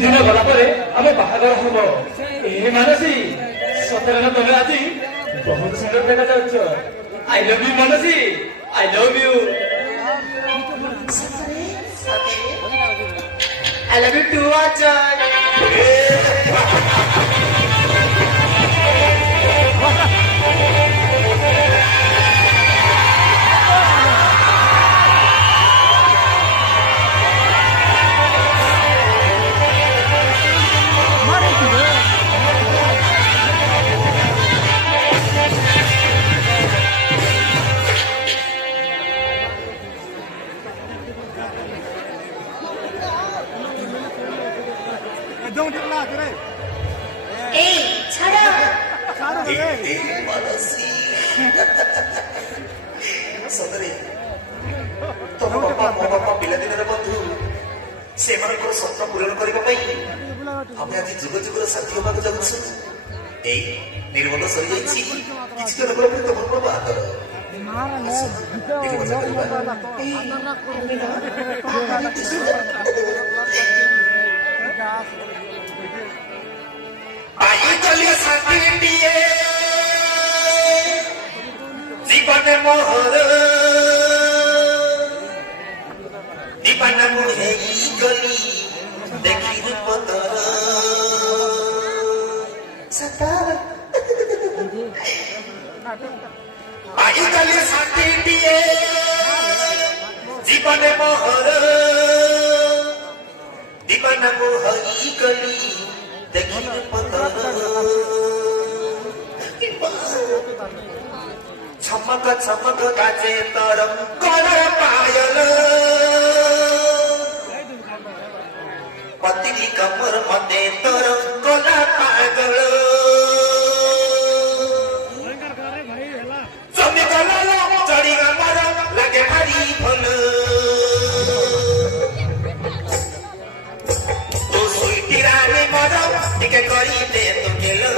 दिन गला पर आम बाहागर हम ए मानसी सतरे ना तुम्हें आज बहुत सुंदर देखा जाउछ। I love you Mansi, I love you. I love you too Ajay. Don't get loud today. Hey, छाड़ा। सदरे तोर बापा मो बापा पिला दिन बंधु से स्वप्न पूरण करने आम आज जुग जुगर साथी होगा जाऊँ। यही निर्मल सरी जाइए किसी जन तुम बाहागर जीवन मोहर दीपान मुहे गली देखी पतर आई गली साथी दिए जीवन मोहर दीपान मुहे गली देखी पतर चमक चमक गाजे तरंग कर पायल पतिनी कमर मते तरंग कोला पागल जमी गला चढ़ी गमर लगे भारी भल तो सुई रानी मर टिके करी दे तो गेलो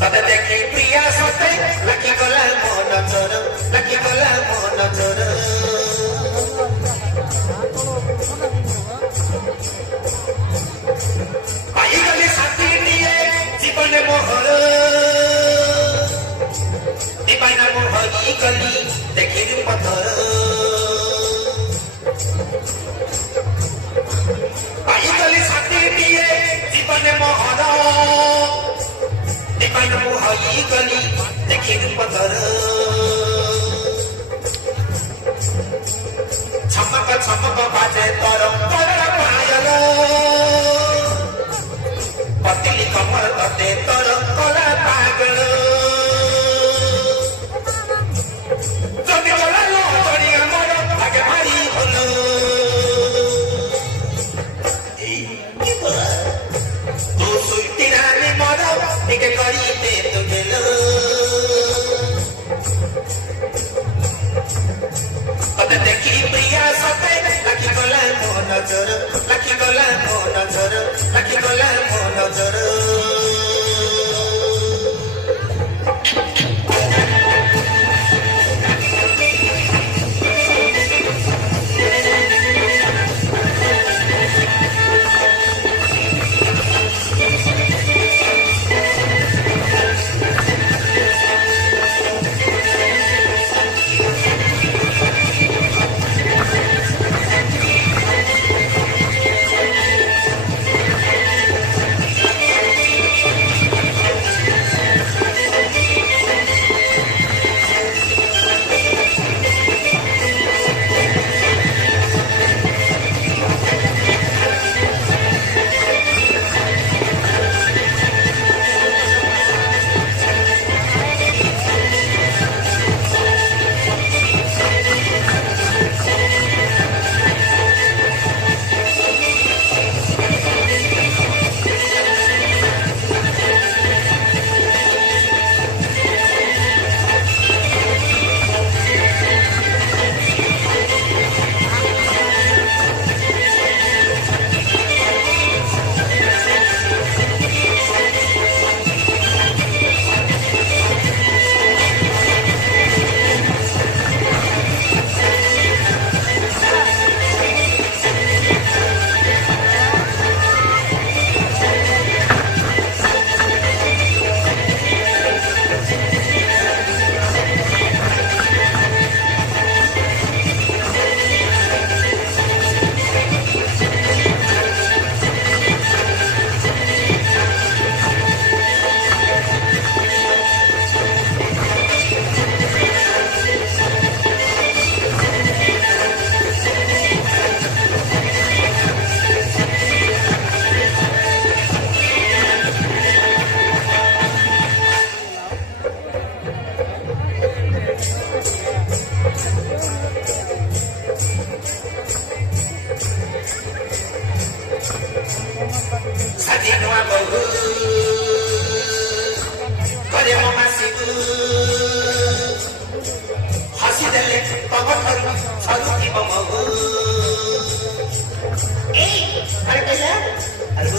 तब देखी प्रिया सते लकी गला मोन चोर लकी गला मोन चोर आई गली साथी दिए जीवन मोहर दीपान मोहरी गली देखी पत्थर आई गली साथी दिए जीवन मोहर दीपान मुहाई गली देखी पत्थर चमक चमक बाजे तरंग पायल पतिली कमर कते तरंग कोला पागल जमी गला चढ़ी गमर लगे भारी भल तू सुई रानी मर टिके करी दे तो गेलो तब देखी प्रिया सते लकी गला मो नजर लकी गला मो नजर लकी गला मो नजर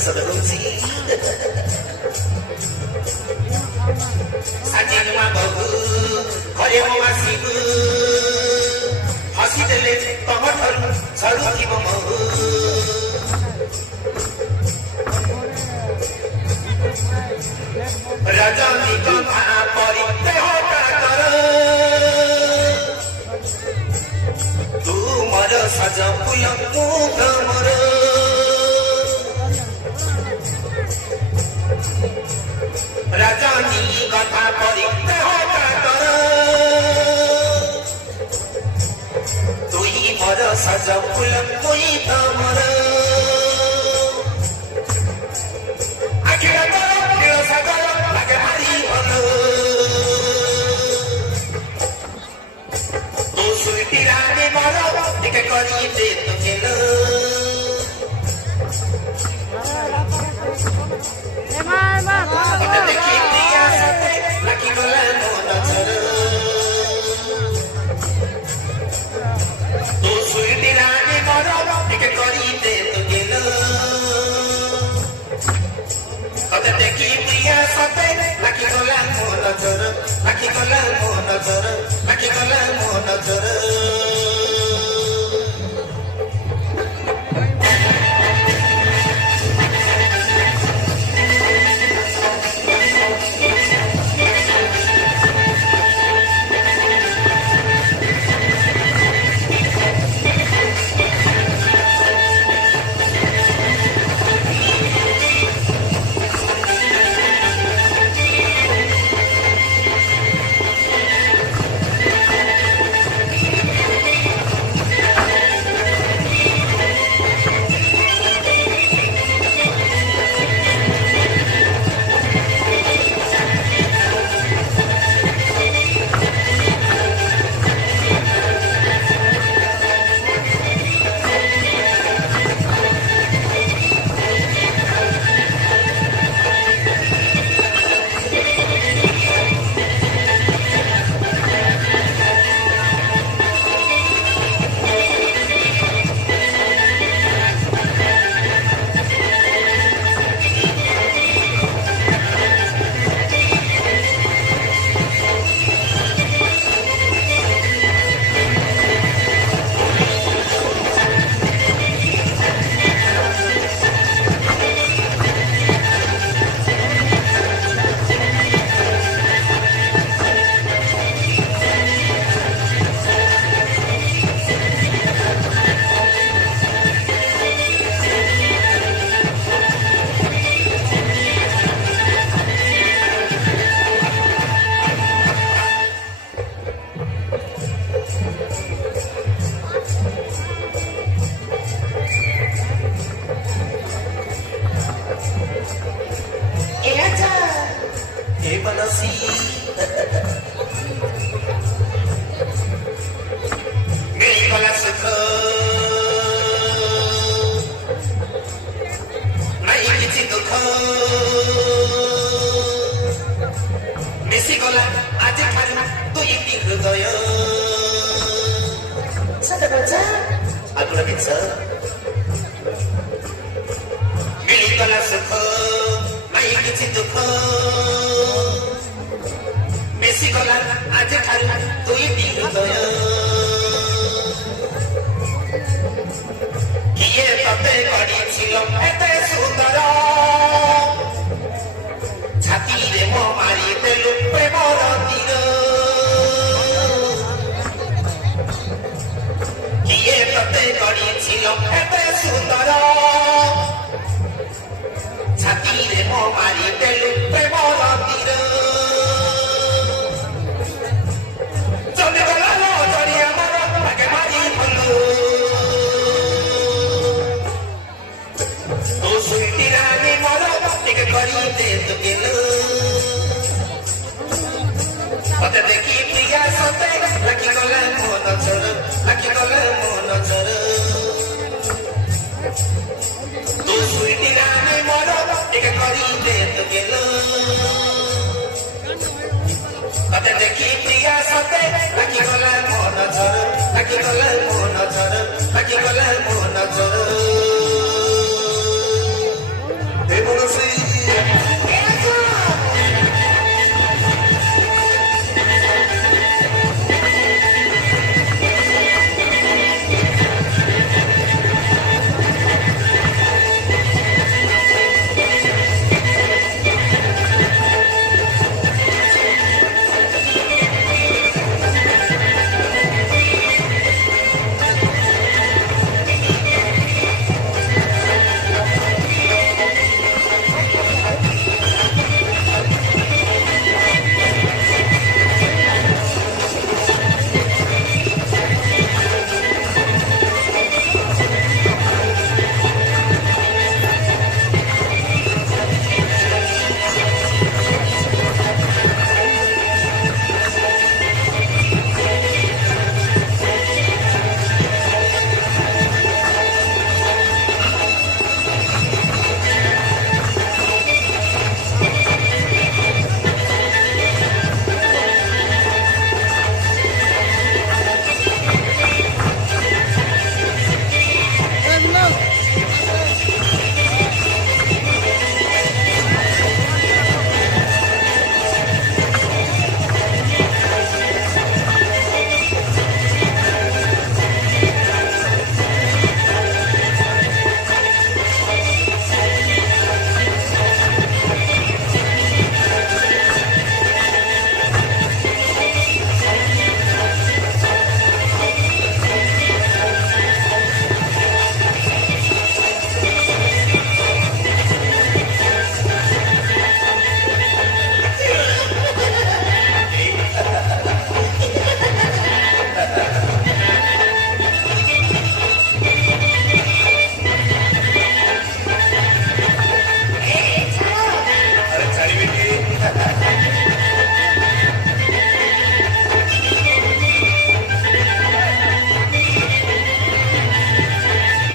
ସଦ ହଉଛି ସାଜି ନୂଆ ବହୁ ଘରେ ମୋ ଆସିବୁ ହସିଦେଲେ ତମଠାରୁ ଛାଡୁଥିବ ମହୁ ରଜନୀଗନ୍ଧା ପରି ଦେହ କାକର ତୁ ମୋର ସଜ ଫୁଲ ମୁଁ ଭ୍ରମର ରଜନୀଗନ୍ଧା ପରି ଦେହ କାକର ତୁଇ ମୋର ସଜ ଫୁଲ ମୁଇ ଭ୍ରମର Aquí